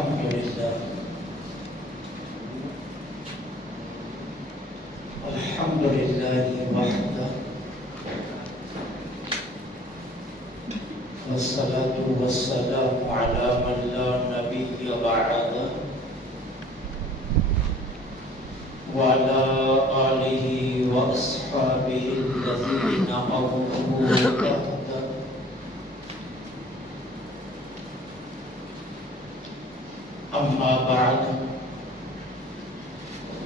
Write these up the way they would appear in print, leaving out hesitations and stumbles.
الحمد لله وحده والصلاة والسلام على من لا نبي بعده وعلى آله وأصحابه الذين أوفوا عهده أما بعد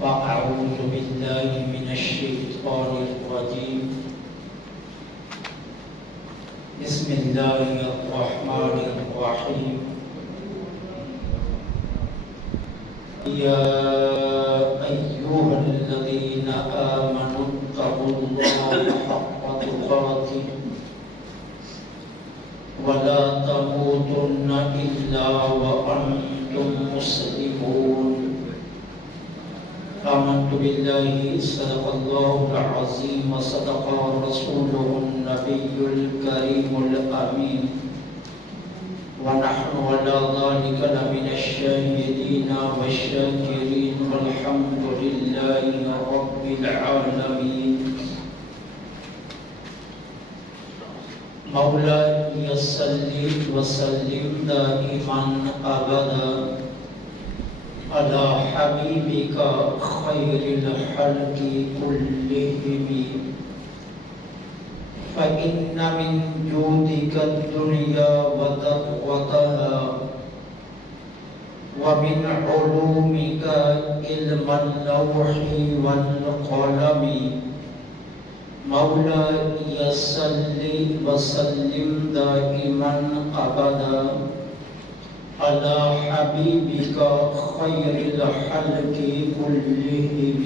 فأعوذ بالله من الشيطان الرجيم بسم الله الرحمن الرحيم يا أيها الذين آمنوا اتقوا الله حق تقاته ولا تموتن إلا وأنتم مسلمون آمنت بالله صدق الله العظيم وصدق رسوله النبي الكريم الأمين ونحن على ذلك لمن الشاهدين والشاكرين والحمد لله رب العالمين مولاي صل وسلم دائما أبدا على حبيبك خير الخلق كلهم فإن من جودك الدنيا وتقوتها ومن علومك علم اللوح والقلم مولاي صل وسلم دائما أبدا على حبيبك خير الخلق كلهم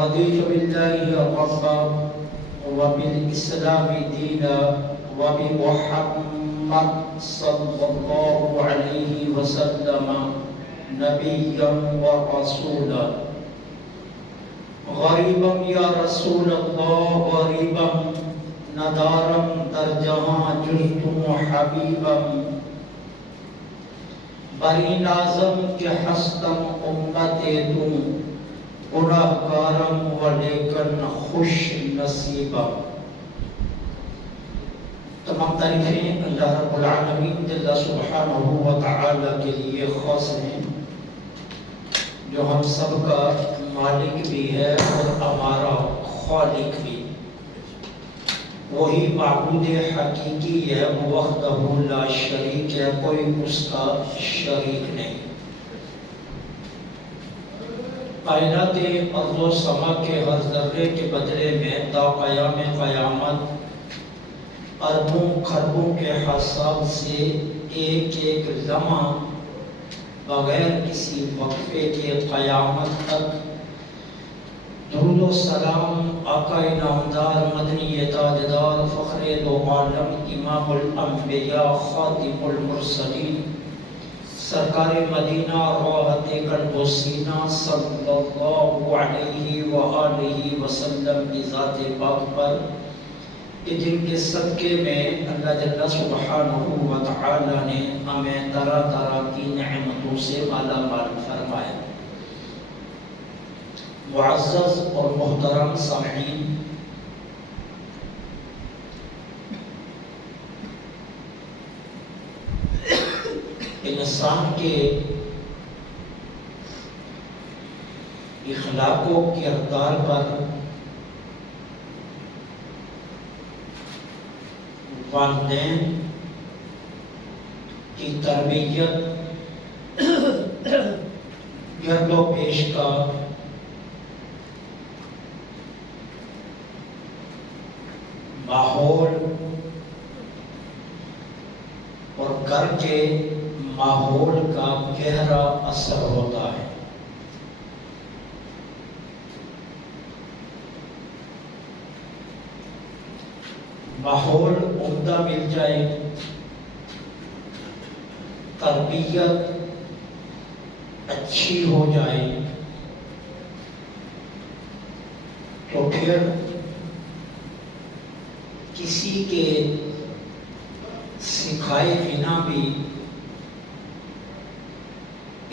رضيت بالله ربا وبالإسلام دينا وبمحمد صلى الله عليه وسلم نبيا ورسولا غریبا یا رسول اللہ غریبا ندارم در جہاں جزتم حبیبا بری نازم کے ہستم امت تم گناہگارم ولیکن خوش نصیبا. تمام تعریفیں اللہ رب العالمین جل سبحانہ و تعالی کے لیے خاص ہیں جو ہم سب کا مالک بھی ہے اور ہمارا خالق بھی. وہی معبود حقیقی ہے، وحدہ لا شریک ہے، کوئی اس کا شریک نہیں. کائنات ارض و سما کے ہر ذرے کے بدلے میں تا قیام قیامت اربوں خربوں کے حساب سے ایک ایک لمحہ بغیر کسی وقفے کے قیامت تک درود و سلام آقا نامدار مدنی تاجدار فخر دو عالم امام الانبیاء خاتم المرسلین سرکار مدینہ راحت قلب و سینہ صلی اللہ علیہ وآلہ وسلم کی ذات پاک پر کہ جن کے صدقے میں اللہ جل سبحانہ و تعالی نے ہمیں طرح طرح کی نعمتوں سے مالا مال فرمایا. معزز اور محترم سامعین، انسان کے اخلاق و کردار پر والدین کی تربیت گرد و پیش کا ماحول اور گھر کے ماحول کا گہرا اثر ہوتا ہے. ماحول عمدہ مل جائے، تربیت اچھی ہو جائے تو پھر کسی کے کھائے بنا بھی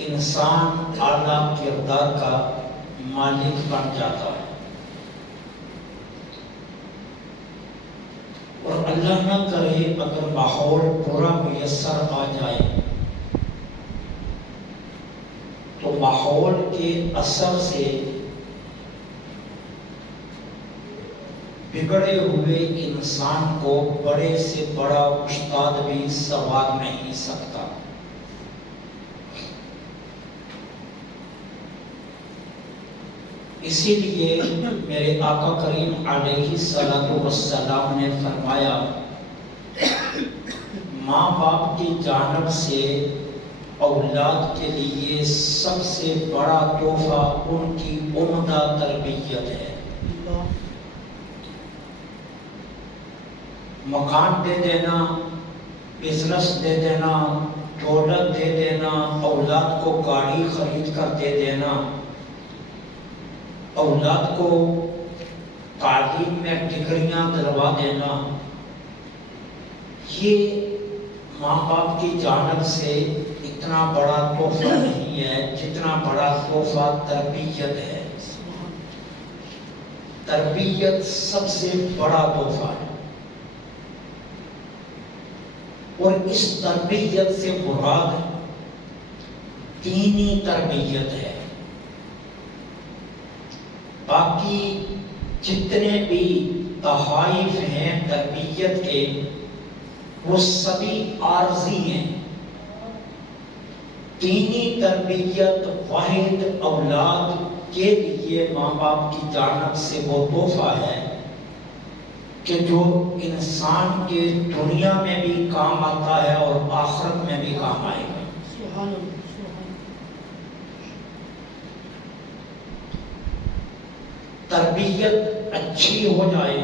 انسان اعلیٰ کردار کا مالک بن جاتا ہے، اور اللہ نہ کرے اگر ماحول برا میسر آ جائے تو ماحول کے اثر سے بگڑے ہوئے انسان کو بڑے سے بڑا استاد بھی سنوار نہیں سکتا۔ اسی لیے میرے آقا کریم علیہ الصلوۃ والسلام نے فرمایا، ماں باپ کی جانب سے اولاد کے لیے سب سے بڑا تحفہ ان کی عمدہ تربیت ہے۔ مکان دے دینا، بزنس دے دینا، دولت دے دینا، اولاد کو گاڑی خرید کر دے دینا، اولاد کو تعلیم میں ڈگریاں دلوا دینا، یہ ماں باپ کی جانب سے اتنا بڑا تحفہ نہیں ہے جتنا بڑا تحفہ تربیت ہے۔ تربیت سب سے بڑا تحفہ ہے، اور اس تربیت سے مراد دینی تربیت ہے۔ باقی جتنے بھی تحائف ہیں تربیت کے وہ سبھی عارضی ہیں۔ دینی تربیت واحد اولاد کے لیے ماں باپ کی جانب سے وہ تحفہ ہے کہ جو انسان کے دنیا میں بھی کام آتا ہے اور آخرت میں بھی کام آئے گا۔ سبحان اللہ۔ تربیت اچھی ہو جائے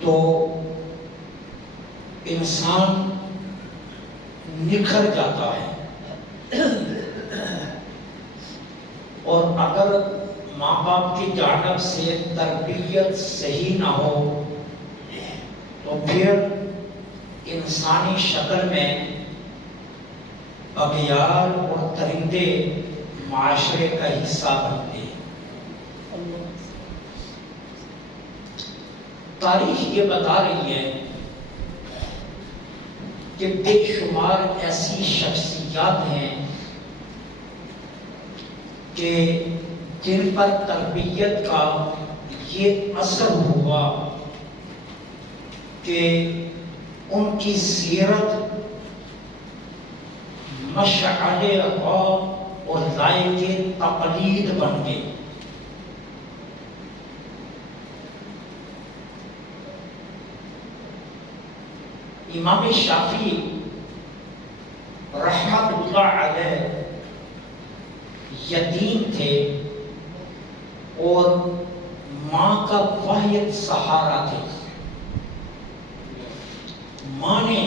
تو انسان نکھر جاتا ہے، اور اگر ماں باپ کی جانب سے تربیت صحیح نہ ہو تو پھر انسانی شکل میں اغیار اور درندے معاشرے کا حصہ بنتے ہیں۔ تاریخ یہ بتا رہی ہے کہ بے شمار ایسی شخصیات ہیں کہ جن پر تربیت کا یہ اثر ہوا کہ ان کی سیرت مشعل راہ اور لائق تقلید بن گئی۔ امام شافعی رحمت اللہ علیہ یتیم تھے اور ماں کا واحد سہارا تھے۔ ماں نے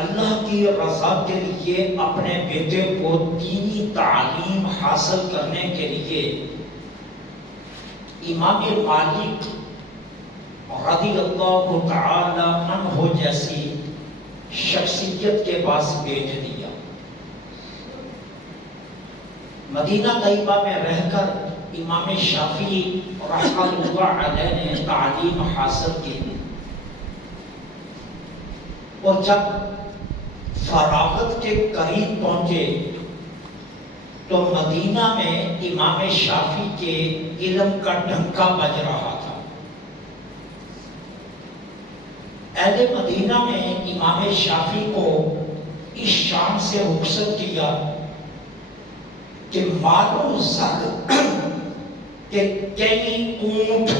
اللہ کی رضا کے لیے اپنے بیٹے کو دینی تعلیم حاصل کرنے کے لیے امام مالک رضی اللہ تعالی عنہ جیسی شخصیت کے پاس بھیج دیا۔ مدینہ طیبہ میں رہ کر امام شافعی رحمۃ اللہ علیہ نے تعلیم حاصل کی، اور جب فراغت کے قریب پہنچے تو مدینہ میں امام شافعی کے علم کا ڈنکا بج رہا تھا۔ اہل مدینہ نے امام شافعی کو اس شان سے رخصت کیا کہ مالو زر کہ کئی اونٹ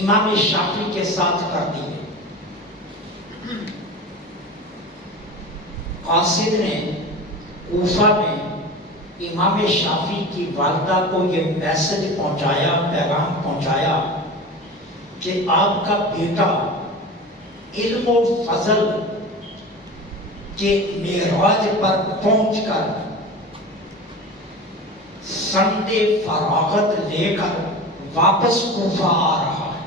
امام شافعی کے ساتھ کر دیے۔ قاصد نے کوفہ میں امام شافعی کی والدہ کو یہ میسج پہنچایا، پیغام پہنچایا کہ آپ کا بیٹا علم و فضل کے معراج پر پہنچ کر سند فراغت لے کر واپس کوفہ آ رہا ہے۔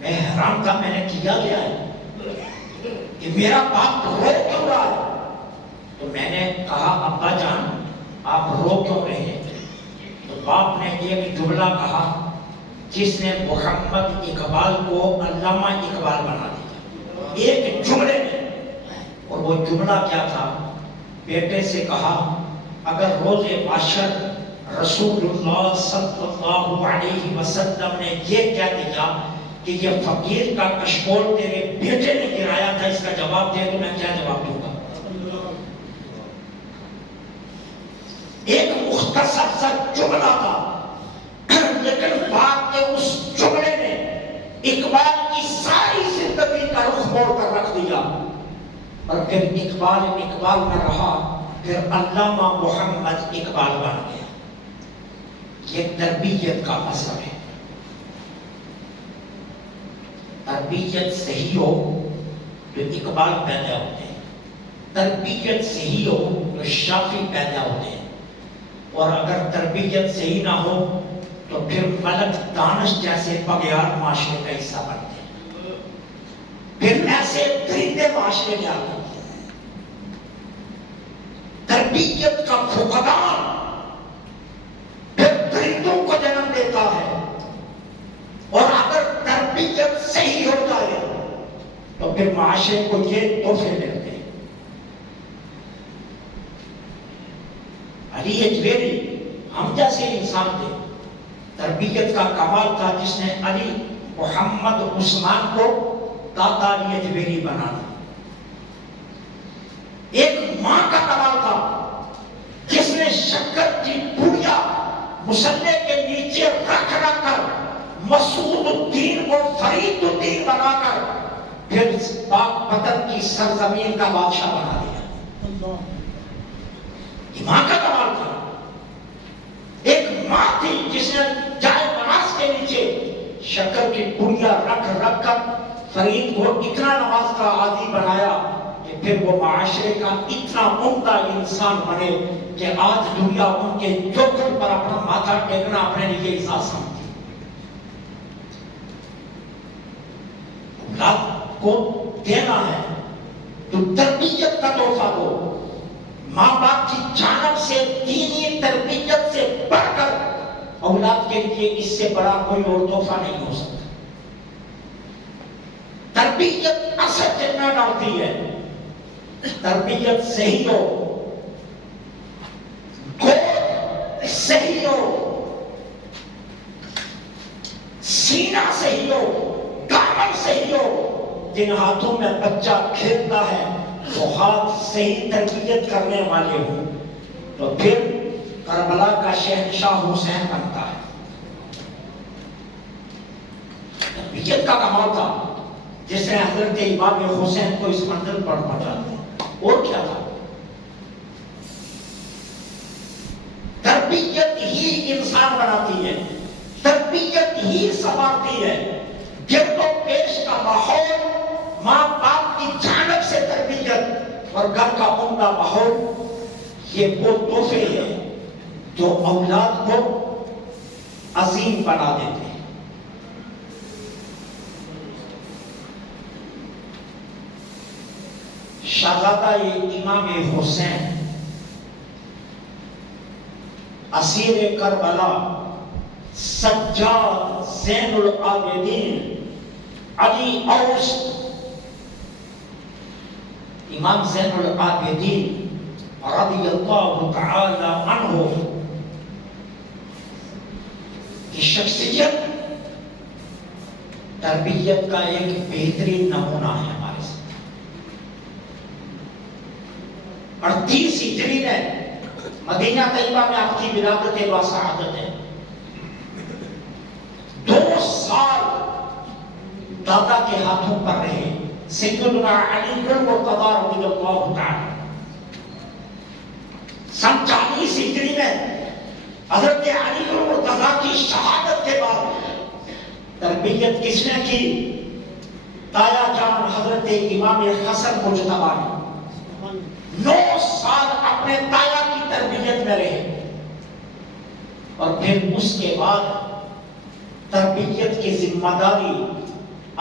میں حیران تھا، میں نے کیا کیا ہے کہ میرا باپ رو کیوں رہا ہے؟ تو میں نے کہا ابا جان آپ رو کیوں رہے ہیں؟ تو باپ نے ایک جملہ کہا جس نے محمد اقبال کو علامہ اقبال بنا دیا، ایک جملے میں۔ اور وہ جملہ کیا تھا؟ بیٹے سے کہا اگر روز محشر رسول اللہ صلی اللہ علیہ وسلم نے یہ کہہ دیا کہ یہ فقیر کا کشکول تیرے بیٹے نے گرایا تھا، اس کا جواب دے تو میں کیا جواب دوں گا؟ ایک مختصر سا جملہ تھا، لیکن باپ کے اس جملے نے اقبال کی ساری زندگی کا رخ موڑ کر رکھ دیا، اور پھر اقبال نہ رہا، پھر علامہ محمد اقبال بن گیا۔ یہ تربیت کا اثر ہے۔ تربیت صحیح ہو تو اقبال پیدا ہوتے ہیں، تربیت صحیح ہو تو شافی پیدا ہوتے ہیں، اور اگر تربیت صحیح نہ ہو تو پھر ملک دانش جیسے بغیار معاشرے کا حصہ بنتے ہیں، پھر ایسے درندے معاشرے میں آتے ہیں۔ تربیت کا فقدان پھر درندوں کو جنم دیتا ہے، اور اگر تربیت صحیح ہو جائے تو پھر معاشرے کو یہ تحفے ملتے ہیں۔ علی اجویری ہم جیسے انسان تھے، تربیت کا کمال تھا جس نے علی محمد عثمان کو داتا علی اجویری بنا دیا۔ ایک ماں کا کمال تھا جس نے شکر کی پوڑیا مسلح کے نیچے رکھ کر مسعود الدین کو فرید الدین بنا کر پھر پاک بدر کی سرزمین کا بادشاہ بنا دیا۔ یہ ماں کا کمال تھا۔ ایک ماں تھی جس نے جائے نماز کے نیچے شکر کی پوڑیا رکھ کر فرید کو اتنا نماز کا عادی بنایا کہ پھر وہ معاشرے کا اتنا عمدہ انسان بنے کہ آج دنیا ان کے جوکر پر اپنا ماتھا ٹیکنا اپنے لیے اعزاز سمجھتی۔ اولاد کو دینا ہے تو تربیت کا تحفہ دو۔ ماں باپ کی جانب سے دینی تربیت سے بڑھ کر اولاد کے لیے اس سے بڑا کوئی اور تحفہ نہیں ہو سکتا۔ تربیت اثر کتنا ڈالتی ہے؟ تربیت صحیح ہو، گود صحیح ہو، سینہ صحیح ہو، دامن صحیح ہو۔ جن ہاتھوں میں بچہ کھیلتا ہے وہ ہاتھ صحیح تربیت کرنے والے ہوں تو پھر کربلا کا شہنشاہ حسین بنتا ہے۔ تربیت کا کمال تھا جس نے حضرت امام حسین کو اس منزل پر پہنچا دیا۔ اور کیا تھا؟ تربیت ہی انسان بناتی ہے، تربیت ہی سنوارتی ہے۔ گرد و پیش کا ماحول، ماں باپ کی جانب سے تربیت اور گھر کا عمدہ ماحول، یہ وہ تحفے ہیں جو اولاد کو عظیم بنا دیتے ہیں۔ شہزادہ امام حسین اسیر کربلا سجاد زین العابدین علی اوس امام زین العابدین رضی اللہ تعالی عنہ کی شخصیت تربیت کا ایک بہترین نمونہ ہے ہمارے ساتھ۔ 38 ہجری میں مدینہ طیبہ میں آپ کی ولادت و سعادت ہے۔ 2 سال دادا کے ہاتھوں پر رہے سیدنا علی المرتضی رضی اللہ تعالی۔ سن 40 ہجری میں حضرت علی المرتضی کی شہادت کے بعد تربیت کس نے کی؟ تایا جان حضرت امام حسن مجتبی نے 9 سال اپنے تایا کی تربیت میں رہے، اور پھر اس کے بعد تربیت کی ذمہ داری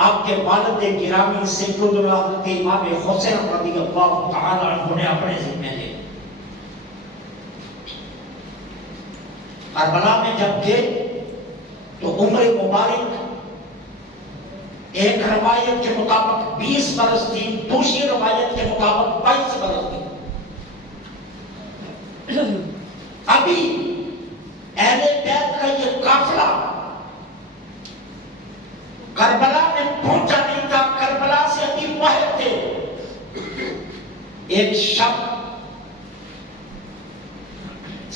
آپ کے والد گرامی سیدنا حضرت امام حسین رضی اللہ تعالی عنہ نے اپنے ذمہ لے. کربلا میں جب گئے تو عمر مبارک ایک روایت کے مطابق 20 برس تھی، دوسری روایت کے مطابق 22 برس تھی. ابھی اہل بیت کا یہ قافلہ کربلا میں پہنچا نہیں تھا، کربلا سے ابھی باہر تھے. ایک شب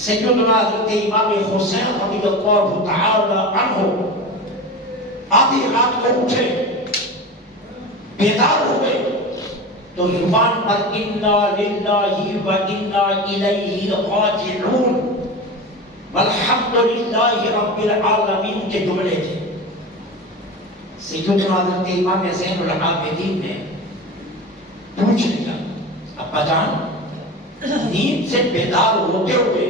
سیدنا حضرت امام حسین رضی اللہ تعالی عنہ آدھی رات کو اٹھے، بیدار ہوئے تو زبان پر انا للہ و انا الیہ راجعون والحمد للہ رب العالمین کے جملے تھے. سیدنا حضرت امام زین العابدین نے پوچھ لیا، ابا جان نیند سے بیدار ہوتے ہوئے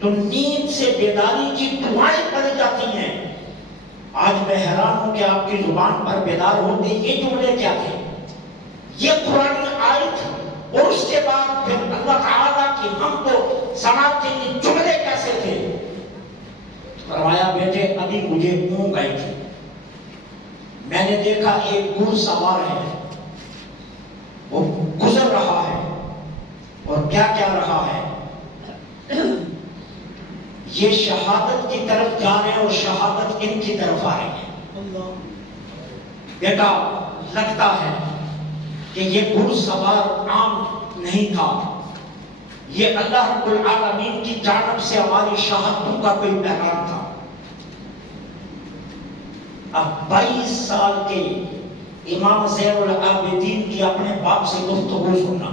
تو نیند سے بیداری کی دعائیں پڑھی جاتی ہیں، آج میں حیران ہوں کہ آپ کی زبان پر بیدار ہوتے یہ جملے کیا تھے؟ یہ قرآن آیت اور اس کے بعد پھر اللہ تعالیٰ کی ہم کو سماعت کے یہ جملے کیسے تھے؟ فرمایا بیٹے ابھی مجھے اونگ آئی تھی، میں نے دیکھا ایک گھڑ سوار ہے، وہ گزر رہا ہے اور کیا کیا رہا ہے، یہ شہادت کی طرف جا رہے ہیں اور شہادت ان کی طرف آ رہی ہے. بیٹا لگتا ہے کہ یہ گھڑ سوار عام نہیں تھا، یہ اللہ رب العالمین کی جانب سے ہماری شہادتوں کا کوئی پیغام تھا. اب 22 سال کے امام زین العابدین کی اپنے باپ سے گفتگو سننا.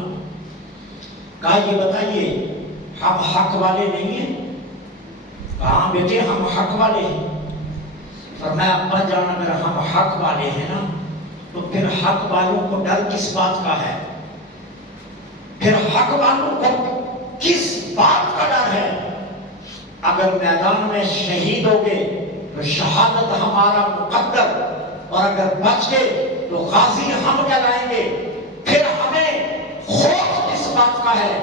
کہا یہ بتائیے ہم حق والے نہیں ہیں؟ کہاں بیٹے ہم حق والے ہیں. فرمایا ابا جان اگر ہم حق والے ہیں نا تو پھر حق والوں کو ڈر کس بات کا ہے؟ پھر حق والوں کو کس بات کا ڈر ہے؟ اگر میدان میں شہید ہو گئے تو شہادت ہمارا مقدر، اور اگر بچ گئے تو غازی ہم کہلائیں گے، پھر ہمیں خوف کس بات کا ہے؟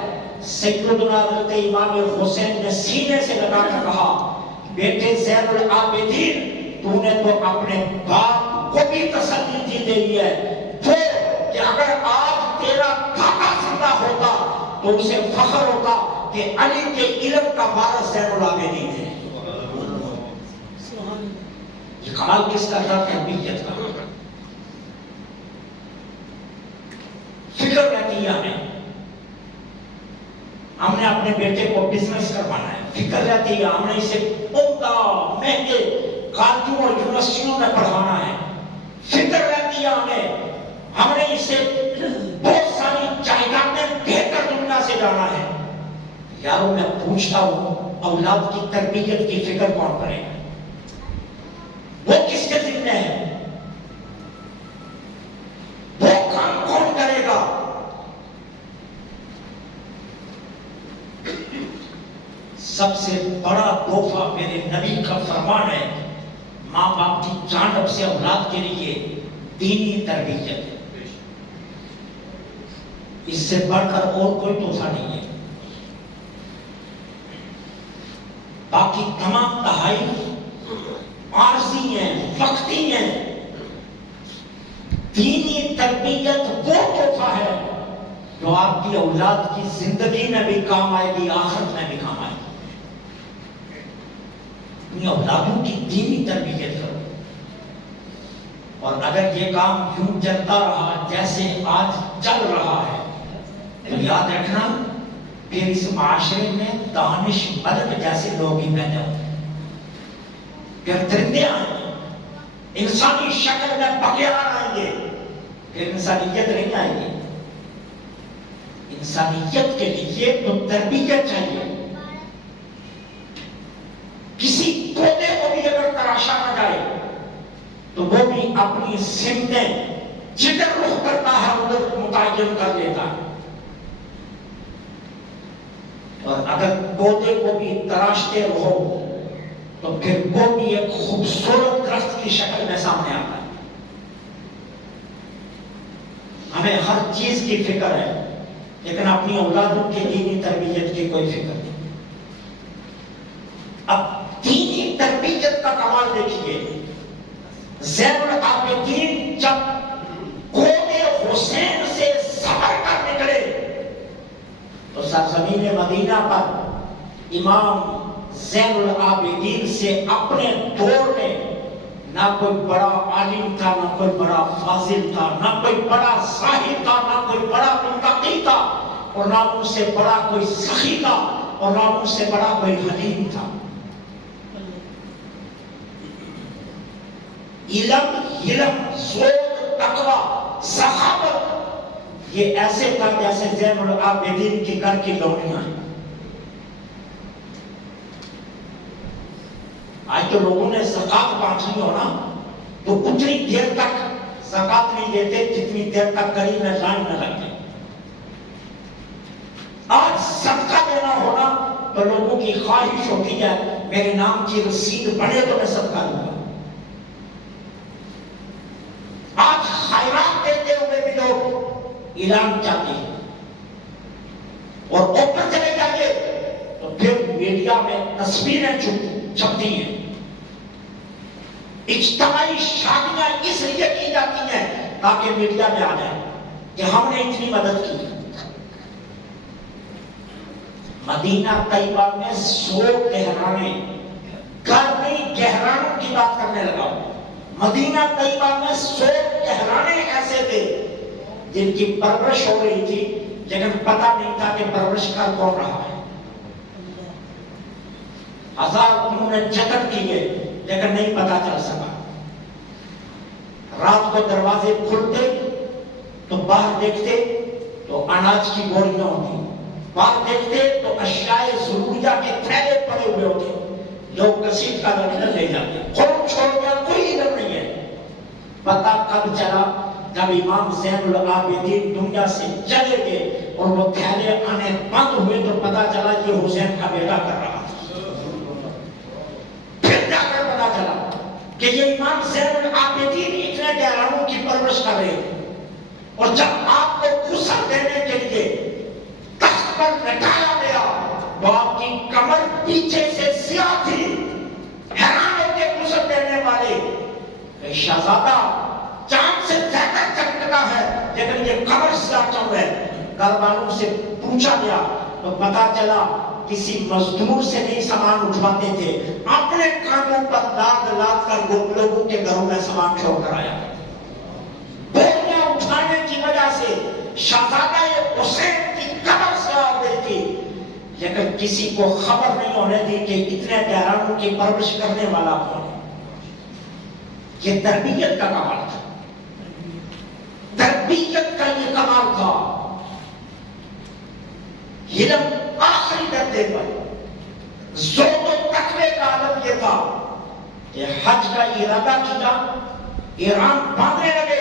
سیدنا حضرت امام حسین نے سینے سے لگا کر کہا بیٹے زین العابدین تو نے تو اپنے باپ کو بھی تسلی دے دی ہے جو کہ اگر آج تیرا دادا زندہ ہوتا تو اسے فخر ہوتا کہ علی کے علم کا وارث زین العابدین ہے. یہ کمال کس کا تھا؟ تربیت کا. فکر رہتی ہے ہم نے اپنے بیٹے کو بزنس کروانا ہے، فکر رہتی ہے ہم نے اسے عمدہ مہنگے کالجوں اور یونیورسٹیوں میں پڑھانا ہے، فکر رہتی ہے ہم نے اسے بہت ساری جائیدادیں دے کر دنیا سے جانا ہے. یاروں میں پوچھتا ہوں اولاد کی تربیت کی فکر کون کرے گا؟ وہ کس کے ذمہ ہے؟ وہ کام کون کرے گا؟ سب سے بڑا تحفہ میرے نبی کا فرمان ہے ماں باپ کی جانب سے اولاد کے لیے دینی تربیت ہے. اس سے بڑھ کر اور کوئی تحفہ نہیں ہے. باقی تمام تحائف عارضی ہیں، وقتی ہیں. دینی تربیت وہ تحفہ ہے جو آپ کی اولاد کی زندگی میں بھی کام آئے گی، آخرت میں بھی کام آئے گی. اپنی اولادوں کی دینی تربیت کرو. اور اگر یہ کام یوں چلتا رہا جیسے آج چل رہا ہے تو یاد رکھنا پھر اس معاشرے میں دانش ملک جیسے لوگ ہی پیدا ہوتے ہیں. پھر درندے آئیں گے، انسانی شکل میں بغیار آئیں گے، پھر انسانیت نہیں آئے گی. انسانیت کے لیے تو تربیت چاہیے. کسی پودے کو بھی اگر تراشا نہ جائے تو وہ بھی اپنی سمتیں جدھر رخ کرتا ہے ادھر متعین کر لیتا ہے. اور اگر پودے کو بھی تراشتے رہو تو پھر وہ بھی ایک خوبصورت درخت کی شکل میں سامنے آتا ہے. ہمیں ہر چیز کی فکر ہے، لیکن اپنی اولادوں کی دینی تربیت کی کوئی فکر نہیں۔ اب دینی تربیت کا کمال دیکھیے، زین العابدین جب قوم حسین سے سفر کر نکلے تو سرزمین مدینہ پر امام زین العابدین سے اپنے دور میں نہ کوئی بڑا عالم تھا، نہ کوئی بڑا فاضل تھا، نہ کوئی بڑا زاہد تھا، نہ کوئی بڑا متقی تھا، اور نہ ان سے بڑا کوئی سخی تھا، اور نہ ان سے بڑا کوئی حلیم تھا۔ علم، زہد، تقوی، سخاوت، یہ ایسے تھا جیسے زین العابدین کے گھر کی لونیاں ہیں۔ آج تو لوگوں نے زکات بانٹنی ہو نا تو اتنی دیر تک زکات نہیں دیتے جتنی دیر تک گلی میں لائن نہ لگے۔ آج صدقہ دینا ہونا تو لوگوں کی خواہش ہوتی ہے میرے نام کی رسید بنے تو میں صدقہ دوں گا۔ آج خیرات دیتے ہوئے بھی لوگ اعلان چاہتے ہیں، اور اوپر چلے جائیے تو پھر میڈیا میں تصویریں چھپتی ہیں۔ اجتماعی شادیاں اس لیے کی جاتی ہیں تاکہ میڈیا میں آ جائے کہ ہم نے اتنی مدد کی۔ مدینہ طیبہ میں 100 گہرانے، گھر نہیں گہرانوں کی بات کرنے لگا۔ مدینہ طیبہ میں 100 گہرانے ایسے تھے جن کی پرورش ہو رہی تھی، لیکن پتہ نہیں تھا کہ پرورش کر کون رہا ہے۔ 1000 انہوں نے جتن کیے لیکن نہیں پتا چل سکا۔ رات کو دروازے کھلتے تو باہر دیکھتے تو اناج کی بوریاں ہوتی، باہر دیکھتے تو اشیاء ضروریہ کے تھیلے پڑے ہوئے ہوتے، لوگ کسیٹ کا لنڈن لے جاتے، کھول چھوڑ گیا، کوئی علم نہیں ہے۔ پتہ کب چلا؟ جب امام زین العابدین دنیا سے چلے گئے اور وہ تھیلے آنے بند ہوئے تو پتہ چلا یہ حسین کا بیٹا کر رہا تھا۔ کہ یہ امام زین العابدین اتنے گہرانوں کی پرورش کر رہے ہیں، اور جب آپ کو غسل دینے کے لیے تخت پر لٹایا گیا تو آپ کی کمر پیچھے سے سیاہ تھی۔ حیران ہو کے غسل دینے والے، شہزادہ چاند سے زیادہ چمکتا ہے لیکن یہ کمر سیاہ کیوں ہے؟ گھر والوں سے پوچھا گیا تو پتا چلا کسی مزدور سے نہیں سامان اٹھواتے تھے، اپنے کانوں پر لاد لاد کر لوگوں کے گھروں میں سامان چھوڑ کر آیا۔ بوریاں اٹھانے کی وجہ سے شہزادہ حسین کی قبر سے آ گئی تھی، لیکن کسی کو خبر نہیں ہونے دی کہ اتنے گہرانوں کی پرورش کرنے والا کون ہے۔ یہ تربیت کا کمال تھا، تربیت کا یہ کمال تھا۔ علم آخری درجے پر، زہد و تقوی کا عالم یہ تھا کہ حج کا ارادہ کیا، ایران باندھنے لگے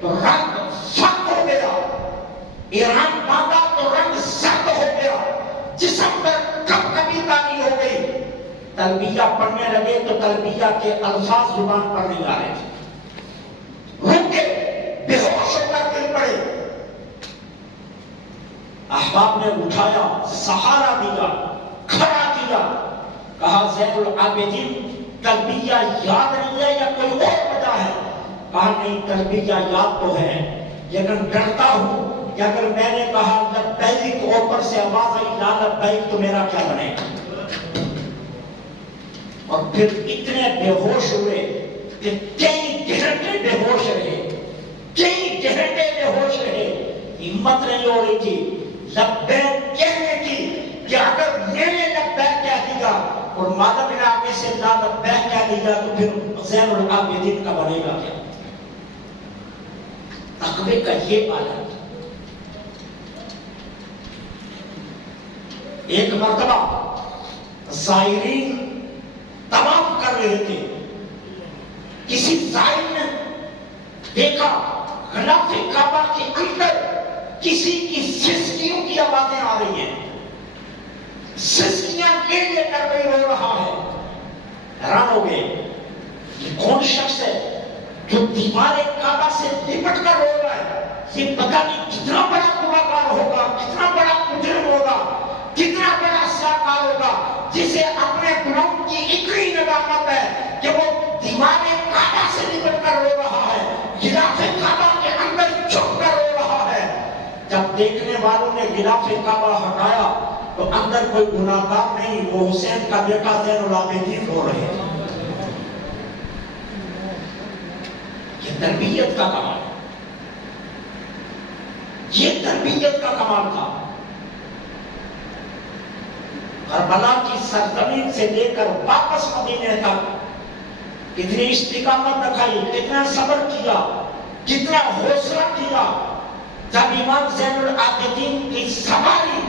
تو رنگ سخت ہو گیا، ایران باندھا تو رنگ سخت ہو گیا، جسم پر کب کبھی تاری ہو گئی۔ تلبیہ پڑھنے لگے تو تلبیہ کے الفاظ زبان پر نہیں آ رہے تھے، رکے، بے ہوش ہو کر گر پڑے۔ احباب نے اٹھایا، سہارا دیا، کھڑا کیا، کہا زین العابدین تلبیہ یاد نہیں ہے یا کوئی اور وجہ ہے؟ کہا نہیں، تلبیہ یاد تو ہے لیکن ڈرتا ہوں کہ اگر میں نے کہا لبیک اوپر سے آواز آئی لا لبیک تو میرا کیا بنے گا۔ اور پھر اتنے بے ہوش ہوئے کہ کئی گھنٹے بے ہوش رہے، کئی گھنٹے بے ہوش رہے، ہمت نہیں ہو رہی تھی لبیک کہنے کی کہ اگر میں نے لبیک کہہ دیا اور مادہ علاقے سے لا لبیک کہہ دیا تو پھر زین العابدین کا بنے گا کیا؟ تقوی کا یہ عالم۔ ایک مرتبہ زائرین طواف کر رہے تھے، کسی زائر نے دیکھا غلاف کعبہ کے اندر کسی کی سسکیوں کی آوازیں آ رہی ہیں، سسکیاں لے کر کوئی رو رہا ہے۔ حیران ہو گئے یہ کون شخص ہے جو دیوار کعبہ سے لپٹ کر رو رہا ہے؟ یہ پتہ نہیں کتنا بڑا گناہگار ہوگا، کتنا بڑا مجرم ہوگا، کتنا بڑا سیاکار ہوگا جسے اپنے گناہوں کی اتنی ندامت ہے کہ وہ دیوار کعبہ سے نکل کر رو رہا ہے، غلاف کعبہ کے اندر چھپ کر رو رہا ہے۔ جب دیکھنے والوں نے غلاف کعبہ ہٹایا تو اندر کوئی گناہگار نہیں، وہ حسین کا بیٹا زین العابدین رو رہے ہیں۔ یہ تربیت کا کمال، یہ تربیت کا کمال تھا۔ کربلا کی سرزمین سے لے کر واپس مدینے تک کتنی استقامت دکھائی، کتنا صبر کیا، کتنا حوصلہ کیا۔ جب امام زین العابدین کی سواری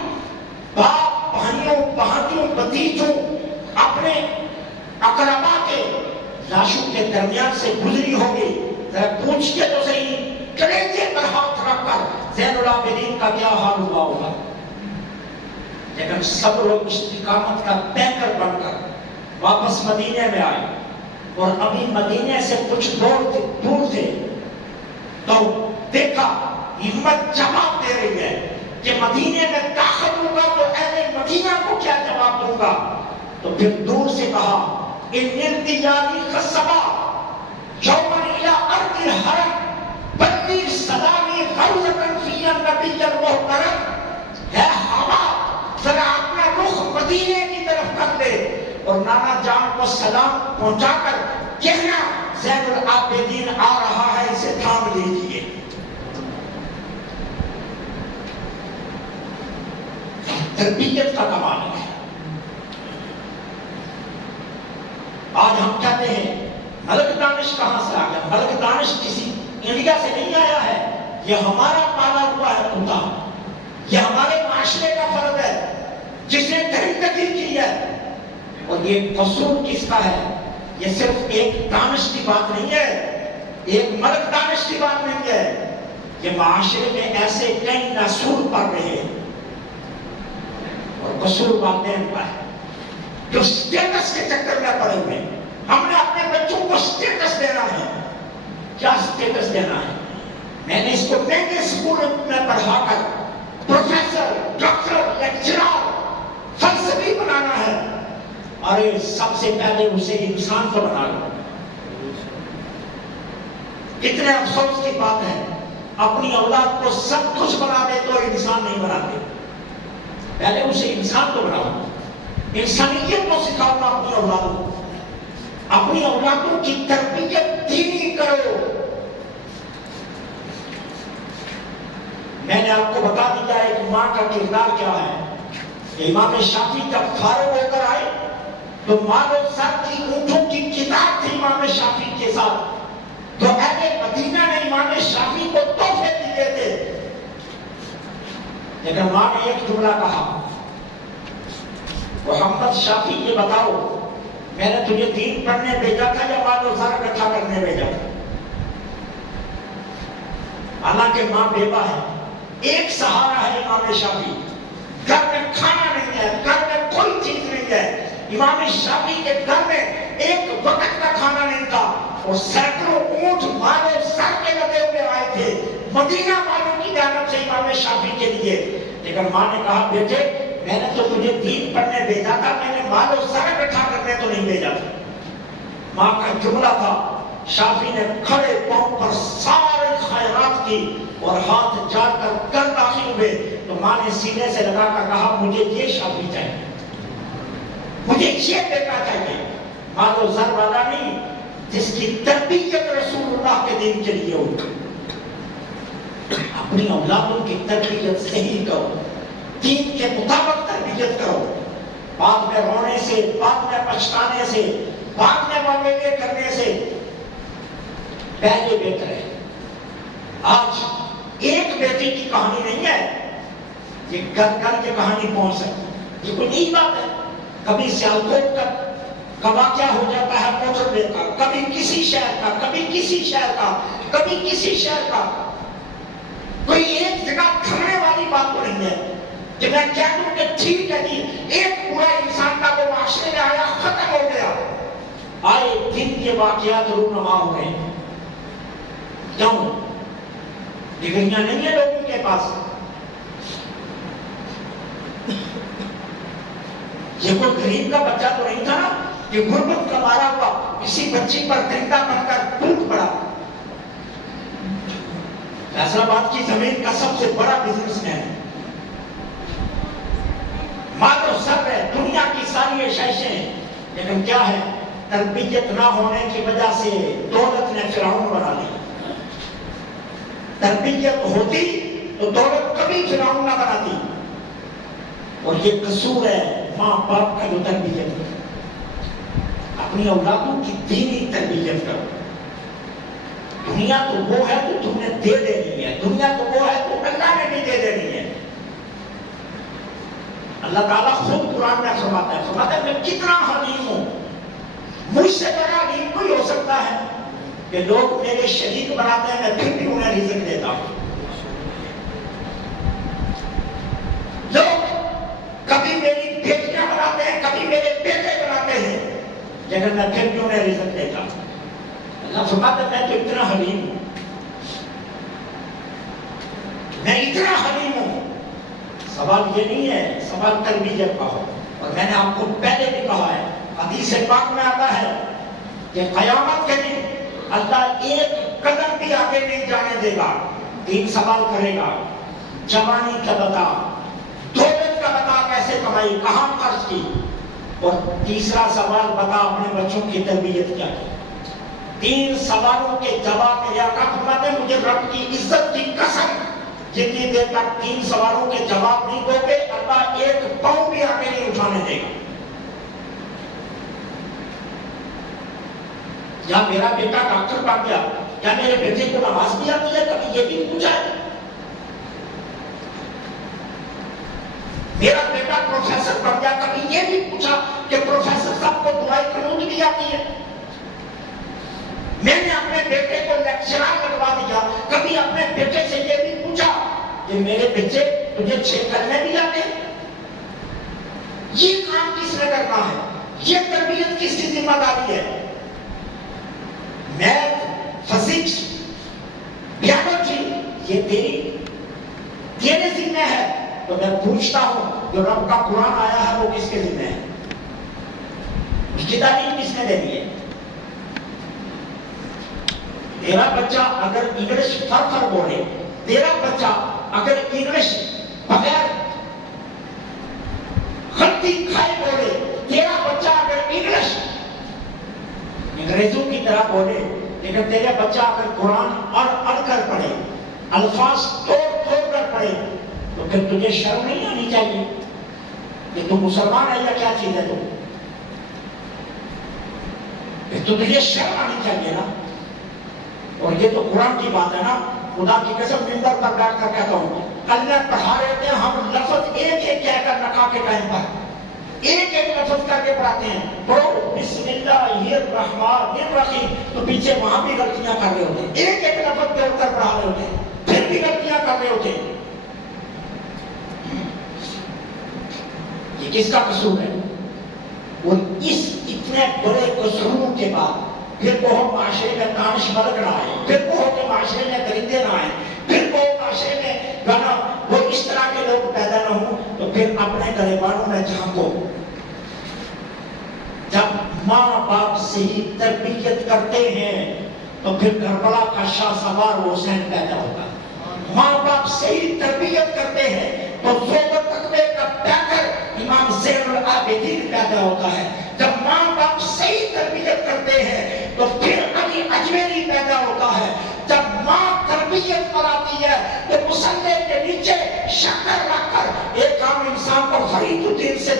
باپ، بھائیوں، بہنوں، بھتیجوں، اپنے اقربا کے لاشوں کے درمیان سے گزری ہوگی، ذرا پوچھ کے تو صحیح، کلیجے پر ہاتھ رکھ کر زین العابدین کا کیا حال ہوا ہوگا۔ لیکن صبر و استقامت کا پیکر بن کر واپس مدینے میں آئے، اور ابھی مدینے سے کچھ دور تھے تو دیکھا ہمت جواب دے رہی ہے کہ مدینے میں داخل ہوں گا تو اہل مدینہ کو کیا جواب دوں گا۔ تو پھر دور سے کہا ان التجاری خصبا یومن الى ارض الحرم بلغ سلامی غوزتن فی النبی المحترم، ہے ہوا ذرا اپنا رخ مدینے کی طرف کر دے اور نانا جان کو سلام پہنچا کر کہنا زین العابدین آ رہا ہے، اسے تھام لیجیے۔ تربیت کا کمال ہے۔ آج ہم کہتے ہیں ملک دانش کہاں سے آ گیا؟ ملک دانش کسی انڈیا سے نہیں آیا ہے، یہ ہمارا پالا ہوا ہے خدا، یہ ہمارے معاشرے کا فرد ہے جس نے درندگی کی ہے۔ اور یہ قصور کس کا ہے؟ یہ صرف ایک دانش کی بات نہیں ہے، ایک ملک دانش کی بات نہیں ہے، یہ معاشرے میں ایسے کئی نسول پڑ رہے ہیں اور قصور والدین کا ہے جو سٹیٹس کے چکر میں پڑے ہوئے ہیں۔ ہم نے اپنے بچوں کو سٹیٹس دینا ہے۔ کیا سٹیٹس دینا ہے؟ میں نے اس کو مہنگے اسکول میں پڑھا کر پروفیسر، ڈاکٹر، لیکچرر، فلسفی بنانا ہے۔ ارے سب سے پہلے اسے انسان کو بنا لو۔ کتنے افسوس کی بات ہے، اپنی اولاد کو سب کچھ بنا دے تو انسان نہیں بناتے۔ پہلے اسے انسان کو بناؤ، انسانیت کو سکھاؤ اپنی اولادوں کو، اپنی اولادوں کی تربیت دینی کرو۔ میں نے آپ کو بتا دیا ایک ماں کا کردار کیا ہے۔ امام شافعی جب فارغ ہو کر آئے تو مال و زر کی اونٹوں کی کتاب تھی امام شافعی کے ساتھ، تو اہل مدینہ نے امام شافعی کو تحفے دیے تھے۔ لیکن ماں نے ایک جملہ کہا، محمد شافعی یہ بتاؤ میں نے تجھے دین پڑھنے بھیجا تھا یا مال و زر اکٹھا کرنے بھیجا تھا؟ حالانکہ ماں بیوہ ہے، ایک سہارا ہے امام شافعی، گھر میں کھانا نہیں ہے، گھر میں کوئی چیز نہیں ہے۔ امام شافعی کے گھر میں ایک وقت کا کھانا نہیں تھا اور سینکڑوں اونٹ مال و زر کے لدے ہوئے آئے تھے مدینہ والوں کی جانب سے امام شافعی کے لیے۔ لیکن ماں نے کہا بیٹے میں نے تو تجھے دین پڑھنے بھیجا تھا، میں نے مال و زر اکٹھا کرنے تو نہیں بھیجا تھا۔ ماں کا جملہ تھا، شافعی نے کھڑے پاؤں پر سارے خیرات کی اور ہاتھ جا کر گھر داخل ہوئے تو ماں نے سینے سے لگا کر کہا مجھے یہ شافعی چاہیے، مجھے یہ بیٹا چاہیے، مال و زر والا نہیں، جس کی تربیت رسول اللہ کے دین کے لیے ہو۔ اپنی اولادوں کی تربیت صحیح کرو، دین کے مطابق تربیت کرو، بعد میں رونے سے، بعد میں پچھتانے سے، بعد میں معاملے کرنے سے پہلے بہتر ہے۔ آج ایک بیٹی کی کہانی نہیں ہے، یہ گھر گھر کی کہانی پہنچ سکتی، یہ کوئی نئی بات ہے۔ کبھی سیالکوٹ کا واقعہ ہو جاتا ہے موٹر وے کا، کبھی کسی شہر کا، کبھی کسی شہر کا، کبھی کسی شہر کا۔ کوئی ایک جگہ تھمنے والی بات تو نہیں ہے کہ میں کہہ دوں کہ ٹھیک ہے جی ایک پورا انسان کا وہ معاشرے میں آیا ختم ہو گیا۔ آئے دن یہ واقعات رونما ہو گئے۔ کیوں؟ ڈگریاں نہیں ہیں لوگوں کے پاس. یہ کوئی غریب کا بچہ تو نہیں تھا نا کہ غربت کا مارا ہوا کسی بچی پر درندہ بن کر ٹوٹ پڑا. فیصل آباد کی زمین کا سب سے بڑا بزنس مین ہے. ماں تو سب ہے, دنیا کی ساری اشیاءیں, لیکن کیا ہے, تربیت نہ ہونے کی وجہ سے دولت نے فرعون بنا لی. تربیت ہوتی تو دولت کبھی فرعون نہ بناتی. اور یہ قصور ہے ماں باپ کا جو تربیت ہے. اپنی اولادوں کی دینی تربیت کرو. دنیا تو وہ ہے تو تم نے دے دینی ہے, دنیا تو وہ ہے تو اللہ نے بھی دے دینی ہے. اللہ تعالیٰ خود قرآن میں فرماتا ہے میں کتنا حلیم ہوں. مجھ سے بڑا حلیم کوئی ہو سکتا ہے کہ لوگ میرے شریک بناتے ہیں, میں پھر بھی انہیں رزق دیتا ہوں. لوگ کبھی میری بیٹیاں بناتے ہیں, کبھی میرے بیٹے بناتے ہیں, لیکن میں پھر بھی انہیں رزق دیتا ہوں. اللہ فرماتا ہے میں تو اتنا حلیم ہوں, میں اتنا حلیم ہوں. سوال یہ نہیں ہے, سوال تربیت کا ہو. اور میں نے آپ کو پہلے بھی کہا ہے, حدیث پاک میں آتا ہے کہ قیامت کے دن اللہ ایک قدم بھی آگے نہیں جانے دے گا. 3 سوال کرے گا. جوانی کا بتا, دولت کا بتا, کیسے کمائی, کہاں خرچ کی, اور تیسرا سوال بتا اپنے بچوں کی تربیت کیا کی. 3 سوالوں کے جواب میرے آقا فرماتے ہیں مجھے رب کی عزت کی قسم, جتنی دیر تک 3 سوالوں کے جواب نہیں دو گے اللہ ایک پاؤں بھی آگے نہیں اٹھانے دے گا. یا میرا بیٹا ڈاکٹر بن گیا, کیا میرے بیٹے کو نماز بھی آتی ہے, کبھی یہ بھی پوچھا ہے. میرا بیٹا پروفیسر بن گیا, کبھی یہ بھی پوچھا کہ پروفیسر صاحب کو دعائے قنوت بھی آتی ہے. میں نے اپنے بیٹے کو لیکچرر لگوا دیا, کبھی اپنے بیٹے سے یہ بھی پوچھا کہ میرے بچے تجھے 6 کرنے بھی آتے ہیں. یہ کام کس نے کرنا ہے, یہ تربیت کس کی ذمہ داری ہے. میتھ, فزکس, بیالوجی یہ تیرے ذمہ ہے. تو میں پوچھتا ہوں جو رب کا قرآن آیا ہے وہ کس کے ذمہ ہے, اس کی تعلیم کس نے دینی ہے. تیرا بچہ اگر انگلش فر بولے, تیرا بچہ اگر انگلش بغیر غلطی کھائے بولے, تیرا بچہ اگر انگلش انگریزوں کی طرح بولے, لیکن تیرا بچہ اگر قرآن اڑ کر پڑھے, الفاظ توڑ کر پڑھے, تو پھر تجھے شرم نہیں آنی چاہیے کہ تم مسلمان ہے یا کیا چیز ہے. تو تجھے شرم آنی چاہیے نا. اور یہ تو قرآن کی بات ہے نا, خدا کی قسم منبر پر بیٹھ کر کہتا ہوں, اللہ پڑھا رہے تھے ہم لفظ ایک ایک کہہ کر نکاح کے ٹائم پر ایک ایک لفظ کر کے پڑھاتے ہیں. پڑھو بسم اللہ الرحمن الرحیم, تو پیچھے وہاں بھی غلطیاں کر رہے ہوتے ہیں. ایک ایک لفظ پہ اتر پڑھا رہے ہوتے ہیں, پھر بھی غلطیاں کر رہے ہوتے ہیں. یہ کس کا قصور ہے؟ اور اس اتنے بڑے قصوروں کے بعد پھر وہ معاشرے میں دانش ملک نہ آئے, پھر وہ کے معاشرے میں درندے نہ آئے, پھر وہ معاشرے میں وہ اس طرح کے لوگ پیدا نہ ہوں, تو پھر اپنے گریبانوں میں جھانکو. جب ماں باپ صحیح تربیت کرتے ہیں تو پھر کربلا کا شاہ سوار حسین پیدا ہوگا. ماں باپ صحیح تربیت کرتے ہیں تو زوبر تقوی کا پیکر امام زین العابدین پیدا ہوتا ہے. جب ماں باپ صحیح تربیت کرتے ہیں تو پھر علی اجمیری پیدا ہوتا ہے. جب ماں تربیت کراتی ہے تو مصلی کے نیچے شکر رکھ کر ایک عام انسان کو فرید الدین سے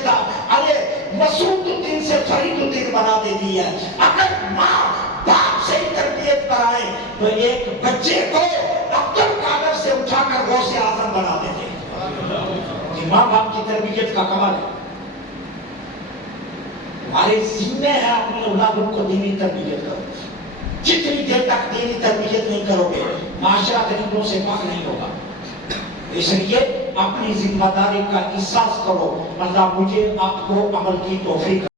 مسعود الدین سے فرید الدین بنا دیتی ہے. اگر ماں باپ سے تربیت کرائے تو ایک بچے کو عبد القادر سے اٹھا کر غوث اعظم بنا دیتے ہیں. ماں باپ کی تربیت کا کمال ہے. ہمارے ذمہ ہے اپنی اولادوں کو دینی تربیت کرو. جتنی دیر تک دینی تربیت نہیں کرو گے معاشرہ غریبوں سے پاک نہیں ہوگا. اس لیے اپنی ذمہ داری کا احساس کرو. اللہ مجھے آپ کو عمل کی توفیق